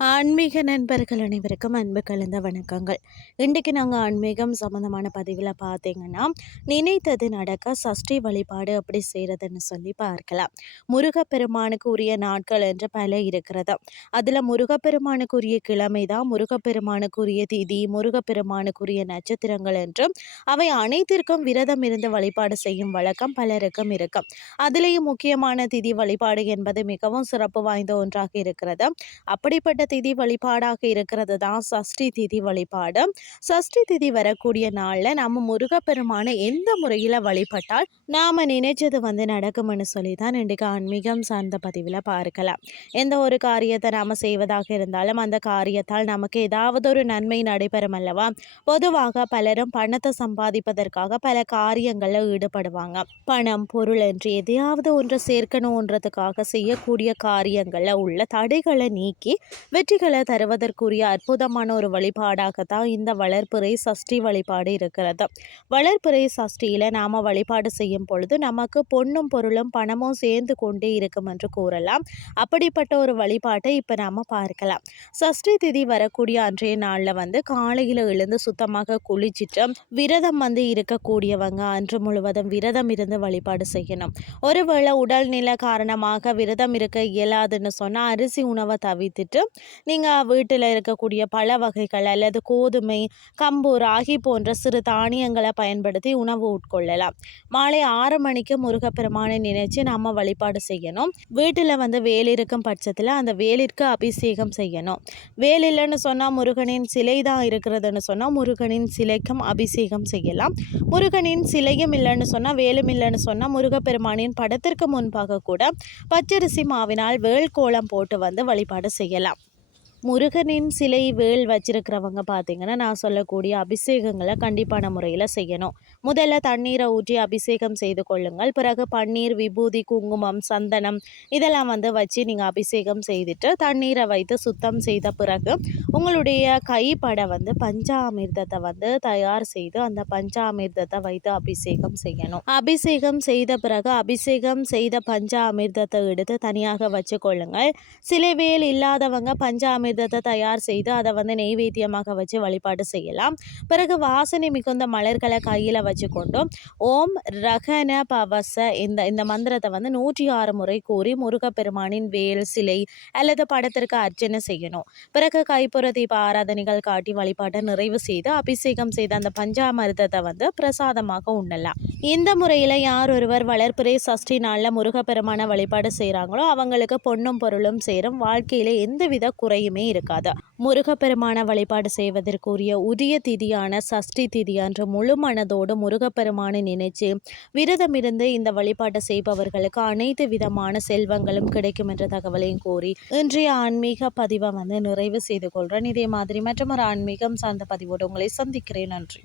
ആ ஆன்மீக நண்பர்கள் அனைவருக்கும் அன்பு கலந்த வணக்கங்கள். இன்றைக்கு நாங்கள் ஆன்மீகம் சம்மந்தமான பதிவில் பார்த்தீங்கன்னா நினைத்தது நடக்க சஷ்டி வழிபாடு அப்படி செய்கிறதுன்னு சொல்லி பார்க்கலாம். முருகப்பெருமானுக்கு உரிய நாட்கள் என்று பல இருக்கிறது. அதில் முருகப்பெருமானுக்குரிய கிழமை தான் முருகப்பெருமானுக்குரிய திதி முருகப்பெருமானுக்குரிய நட்சத்திரங்கள் என்றும் அவை அனைத்திற்கும் விரதம் இருந்து வழிபாடு செய்யும் வழக்கம் பலருக்கும் இருக்கும் அதிலேயும் முக்கியமான திதி வழிபாடு என்பது மிகவும் சிறப்பு வாய்ந்த ஒன்றாக இருக்கிறது. அப்படிப்பட்ட திதி வழிபாடாக இருக்கிறது தான் சஷ்டி திதி வழிபாடு. சஷ்டி திதி வரக்கூடிய நாளில் நம்ம முருகப்பெருமானை எந்த முறையில் வழிபட்டால் நாம் நினைச்சது வந்து நடக்கும்னு சொல்லி தான் இன்றைக்கு ஆன்மீகம் சார்ந்த பதிவில் பார்க்கலாம். எந்த ஒரு காரியத்தை நாம் செய்வதாக இருந்தாலும் அந்த காரியத்தால் நமக்கு ஏதாவது ஒரு நன்மை நடைபெறும் அல்லவா? பொதுவாக பலரும் பணத்தை சம்பாதிப்பதற்காக பல காரியங்களில் ஈடுபடுவாங்க. பணம் பொருள் என்று எதையாவது ஒன்று சேர்க்கணுன்றதுக்காக செய்யக்கூடிய காரியங்களில் உள்ள தடைகளை நீக்கி வெற்றி வெற்றிகளை தருவதற்குரிய அற்புதமான ஒரு வழிபாடாகத்தான் இந்த வளர்ப்புரை சஷ்டி வழிபாடு இருக்கிறது. வளர்ப்புரை சஷ்டியில் நாம் வழிபாடு செய்யும் பொழுது நமக்கு பொண்ணும் பொருளும் பணமும் சேர்ந்து கொண்டே இருக்கும் என்று கூறலாம். அப்படிப்பட்ட ஒரு வழிபாட்டை இப்போ நாம் பார்க்கலாம். சஷ்டி திதி வரக்கூடிய அன்றைய நாளில் வந்து காலையில் எழுந்து சுத்தமாக குளிச்சுட்டு விரதம் வந்து இருக்கக்கூடியவங்க அன்று முழுவதும் விரதம் இருந்து வழிபாடு செய்யணும். ஒருவேளை உடல்நிலை காரணமாக விரதம் இருக்க இயலாதுன்னு சொன்னால் அரிசி உணவை தவிர்த்துட்டு நீங்கள் வீட்டில் இருக்கக்கூடிய பழ வகைகள் அல்லது கோதுமை கம்பு ராகி போன்ற சிறு தானியங்களை பயன்படுத்தி உணவு உட்கொள்ளலாம். மாலை ஆறு மணிக்கு முருகப்பெருமானை நினைச்சு நம்ம வழிபாடு செய்யணும். வீட்டில் வந்து வேல் இருக்கும் பட்சத்தில் அந்த வேலிற்கு அபிஷேகம் செய்யணும். வேல் இல்லைன்னு சொன்னால் முருகனின் சிலை தான் இருக்கிறதுன்னு சொன்னால் முருகனின் சிலைக்கும் அபிஷேகம் செய்யலாம். முருகனின் சிலையும் இல்லைன்னு சொன்னால் வேலும் இல்லைன்னு சொன்னால் முருகப்பெருமானின் படத்திற்கு முன்பாக கூட பச்சரிசி மாவினால் வேல் கோலம் போட்டு வந்து வழிபாடு செய்யலாம். முருகனின் சிலை வேல் வச்சிருக்கிறவங்க பார்த்தீங்கன்னா நான் சொல்லக்கூடிய அபிஷேகங்களை கண்டிப்பான முறையில் செய்யணும். முதல்ல தண்ணீரை ஊற்றி அபிஷேகம் செய்து கொள்ளுங்கள். பிறகு பன்னீர் விபூதி குங்குமம் சந்தனம் இதெல்லாம் வந்து வச்சு நீங்கள் அபிஷேகம் செய்துட்டு தண்ணீரை வைத்து சுத்தம் செய்த பிறகு உங்களுடைய கைப்பட வந்து பஞ்சாமிர்தத்தை வந்து தயார் செய்து அந்த பஞ்சாமிர்தத்தை வைத்து அபிஷேகம் செய்யணும். அபிஷேகம் செய்த பிறகு அபிஷேகம் செய்த பஞ்சாமிர்தத்தை எடுத்து தனியாக வச்சு கொள்ளுங்கள் சிலைவேல் இல்லாதவங்க பஞ்சாமிர்த பதார்த்தத்தை தயார் செய்து அதை வந்து நெய்வேத்தியமாக வச்சு வழிபாடு செய்யலாம். பிறகு வாசனை மிகுந்த மலர்களை கையில் வச்சுக்கொண்டு ஓம் ரகன பவச இந்த இந்த மந்திரத்தை வந்து நூற்றி ஆறு முறை கூறி முருகப்பெருமானின் வேல் சிலை அல்லது படத்திற்கு அர்ச்சனை செய்யணும். பிறகு கைப்புற தீப ஆராதனைகள் காட்டி வழிபாட்டை நிறைவு செய்து அபிஷேகம் செய்த அந்த பஞ்சாமிர்தத்தை வந்து பிரசாதமாக உண்ணலாம். இந்த முறையில் யார் ஒருவர் வளர்ப்புரை சஷ்டி நாளில் முருகப்பெருமான வழிபாடு செய்கிறாங்களோ அவங்களுக்கு பொண்ணும் பொருளும் சேரும். வாழ்க்கையில் எந்தவித குறையும் இருக்காது. முருகப்பெருமான வழிபாடு செய்வதற்குரிய உரிய திதியான சஷ்டி திதி அன்று முழு மனதோடு முருகப்பெருமானை நினைச்சு விரதம் இருந்து இந்த வழிபாட்டை செய்பவர்களுக்கு அனைத்து விதமான செல்வங்களும் கிடைக்கும் என்ற தகவலையும் கூறி இன்றைய ஆன்மீக பதிவை வந்து நிறைவு செய்து கொள்கிறேன் இதே மாதிரி மற்றும் ஒரு ஆன்மீகம் சார்ந்த பதிவோடு உங்களை சந்திக்கிறேன். நன்றி.